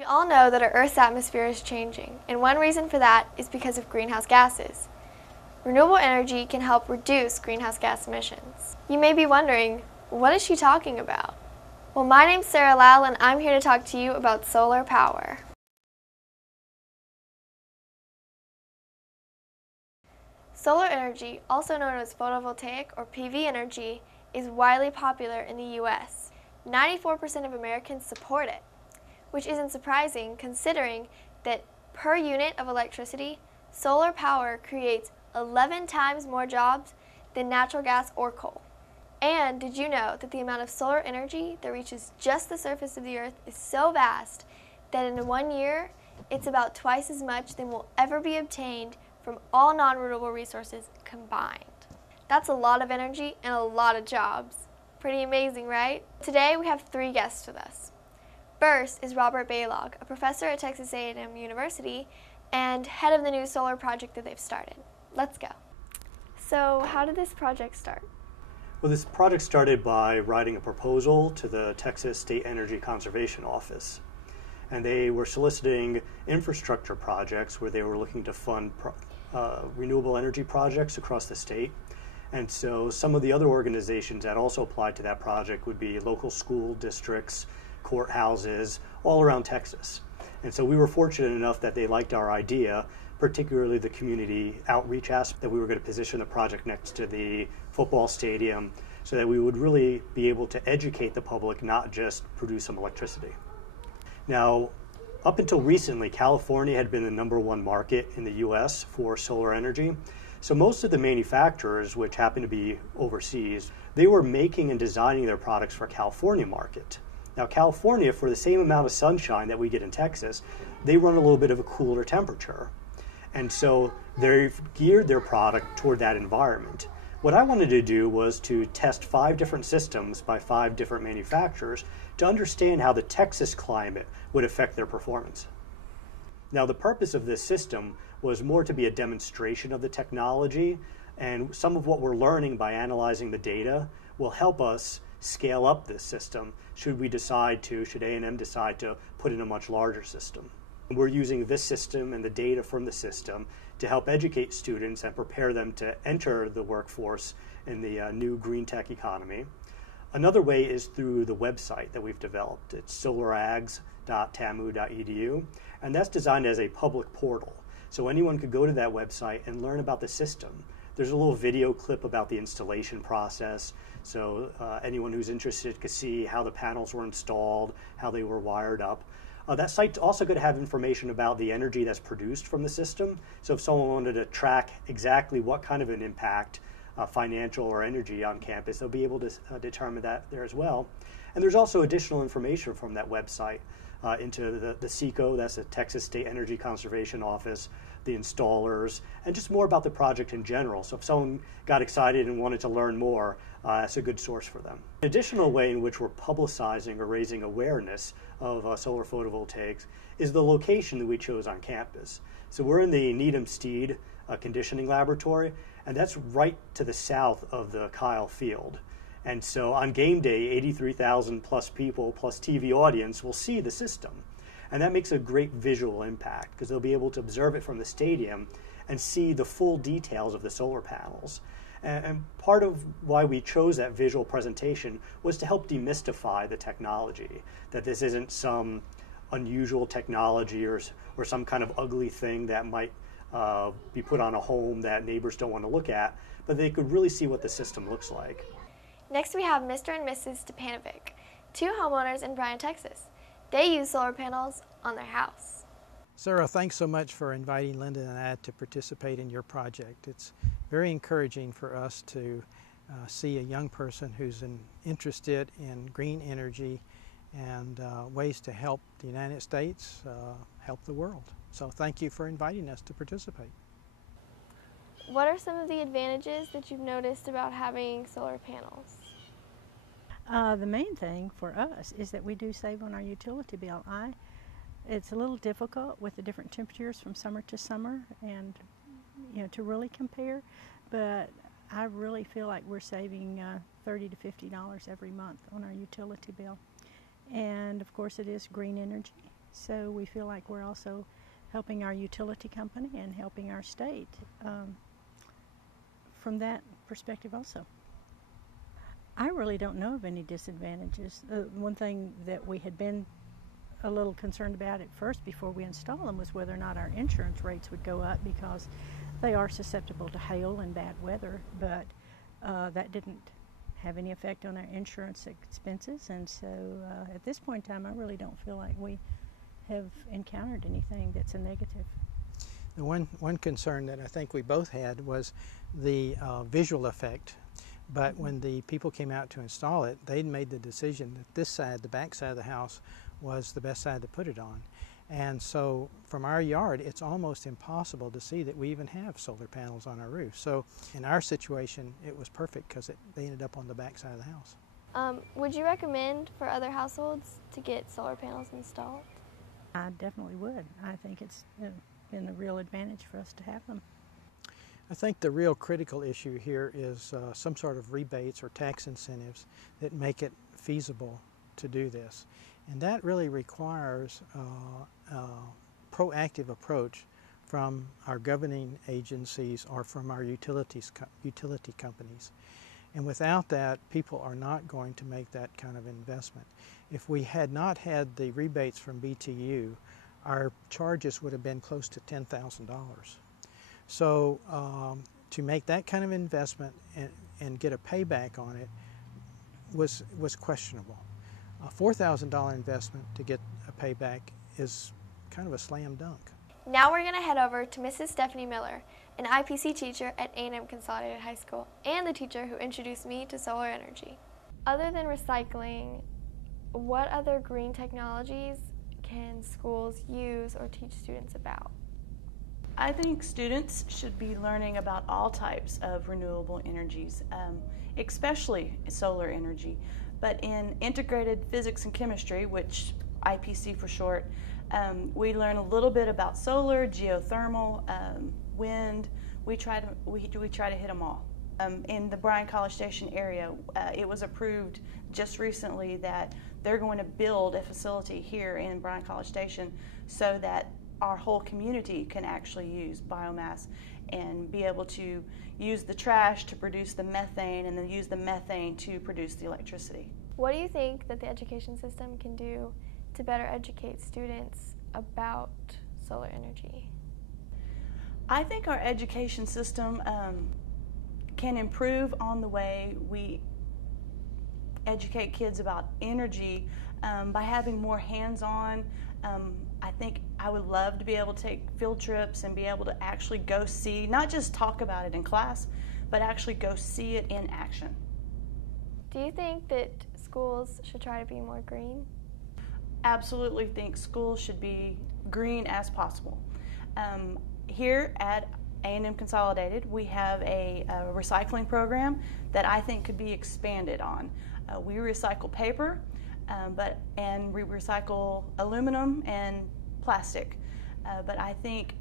We all know that our Earth's atmosphere is changing, and one reason for that is because of greenhouse gases. Renewable energy can help reduce greenhouse gas emissions. You may be wondering, what is she talking about? Well, my name's Sarah Lau, and I'm here to talk to you about solar power. Solar energy, also known as photovoltaic or PV energy, is widely popular in the U.S. 94% of Americans support it, which isn't surprising considering that per unit of electricity, solar power creates 11 times more jobs than natural gas or coal. And did you know that the amount of solar energy that reaches just the surface of the Earth is so vast that in 1 year, it's about twice as much than will ever be obtained from all non-renewable resources combined. That's a lot of energy and a lot of jobs. Pretty amazing, right? Today we have 3 guests with us. First is Robert Bailog, a professor at Texas A&M University and head of the new solar project that they've started. Let's go. So how did this project start? Well, this project started by writing a proposal to the Texas State Energy Conservation Office. And they were soliciting infrastructure projects where they were looking to fund renewable energy projects across the state. And so some of the other organizations that also applied to that project would be local school districts, courthouses, all around Texas. And so we were fortunate enough that they liked our idea, particularly the community outreach aspect, that we were going to position the project next to the football stadium so that we would really be able to educate the public, not just produce some electricity. Now, up until recently, California had been the #1 market in the U.S. for solar energy. So most of the manufacturers, which happen to be overseas, they were making and designing their products for California market. Now, California, for the same amount of sunshine that we get in Texas, they run a little bit of a cooler temperature. And so they've geared their product toward that environment. What I wanted to do was to test 5 different systems by 5 different manufacturers to understand how the Texas climate would affect their performance. Now, the purpose of this system was more to be a demonstration of the technology, and some of what we're learning by analyzing the data will help us scale up this system should A&M decide to put in a much larger system. We're using this system and the data from the system to help educate students and prepare them to enter the workforce in the new green tech economy. Another way is through the website that we've developed. It's solarags.tamu.edu, and that's designed as a public portal. So anyone could go to that website and learn about the system. There's a little video clip about the installation process, so anyone who's interested could see how the panels were installed, how they were wired up. That site's also going to have information about the energy that's produced from the system. So if someone wanted to track exactly what kind of an impact, financial or energy on campus, they'll be able to determine that there as well. And there's also additional information from that website into the SECO, that's the Texas State Energy Conservation Office, the installers, and just more about the project in general. So if someone got excited and wanted to learn more, that's a good source for them. An additional way in which we're publicizing or raising awareness of solar photovoltaics is the location that we chose on campus. So we're in the Needham Steed Conditioning Laboratory, and that's right to the south of the Kyle Field. And so on game day, 83,000 plus people plus TV audience will see the system. And that makes a great visual impact because they'll be able to observe it from the stadium and see the full details of the solar panels. And part of why we chose that visual presentation was to help demystify the technology, that this isn't some unusual technology or some kind of ugly thing that might be put on a home that neighbors don't want to look at, but they could really see what the system looks like. Next we have Mr. and Mrs. Stepanovic, 2 homeowners in Bryan, Texas. They use solar panels on their house. Sarah, thanks so much for inviting Linda and I to participate in your project. It's very encouraging for us to see a young person who's interested in green energy and ways to help the United States, help the world. So thank you for inviting us to participate. What are some of the advantages that you've noticed about having solar panels? The main thing for us is that we do save on our utility bill. It's a little difficult with the different temperatures from summer to summer and to really compare, but I really feel like we're saving $30 to $50 every month on our utility bill. And of course it is green energy, So we feel like we're also helping our utility company and helping our state from that perspective also. I really don't know of any disadvantages. One thing that we had been a little concerned about at first before we install them was whether or not our insurance rates would go up, because they are susceptible to hail and bad weather, but that didn't have any effect on our insurance expenses, and so at this point in time I really don't feel like we have encountered anything that's a negative. The one concern that I think we both had was the visual effect, but when the people came out to install it, they'd made the decision that this side, the back side of the house, was the best side to put it on. And so from our yard, it's almost impossible to see that we even have solar panels on our roof. So in our situation, it was perfect because they ended up on the back side of the house. Would you recommend for other households to get solar panels installed? I definitely would. I think it's been a real advantage for us to have them. I think the real critical issue here is some sort of rebates or tax incentives that make it feasible to do this. And that really requires a proactive approach from our governing agencies or from our utility companies. And without that, people are not going to make that kind of investment. If we had not had the rebates from BTU, our charges would have been close to $10,000. So to make that kind of investment and get a payback on it was questionable. A $4,000 investment to get a payback is kind of a slam dunk. Now we're going to head over to Mrs. Stephanie Miller, an IPC teacher at A&M Consolidated High School and the teacher who introduced me to solar energy. Other than recycling, what other green technologies can schools use or teach students about? I think students should be learning about all types of renewable energies, especially solar energy. But in integrated physics and chemistry, which IPC for short, we learn a little bit about solar, geothermal, wind. We try to hit them all. In the Bryan College Station area, it was approved just recently that they're going to build a facility here in Bryan College Station so that our whole community can actually use biomass and be able to use the trash to produce the methane and then use the methane to produce the electricity. What do you think that the education system can do to better educate students about solar energy? I think our education system can improve on the way we educate kids about energy by having more hands-on. I think I would love to be able to take field trips and be able to actually go see, not just talk about it in class, but actually go see it in action. Do you think that schools should try to be more green? Absolutely think schools should be green as possible. Here at A&M Consolidated, we have a recycling program that I think could be expanded on. We recycle paper, and we recycle aluminum and plastic, but I think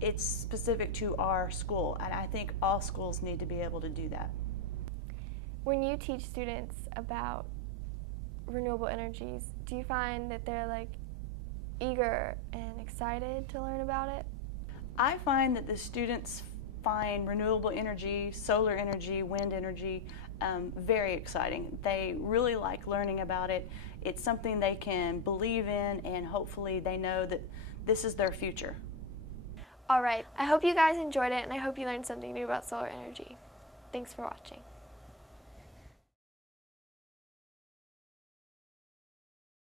it's specific to our school, and I think all schools need to be able to do that. When you teach students about renewable energies, do you find that they're eager and excited to learn about it? I find that the students find renewable energy, solar energy, wind energy very exciting. They really like learning about it. It's something they can believe in, and hopefully they know that this is their future. All right, I hope you guys enjoyed it, and I hope you learned something new about solar energy. Thanks for watching.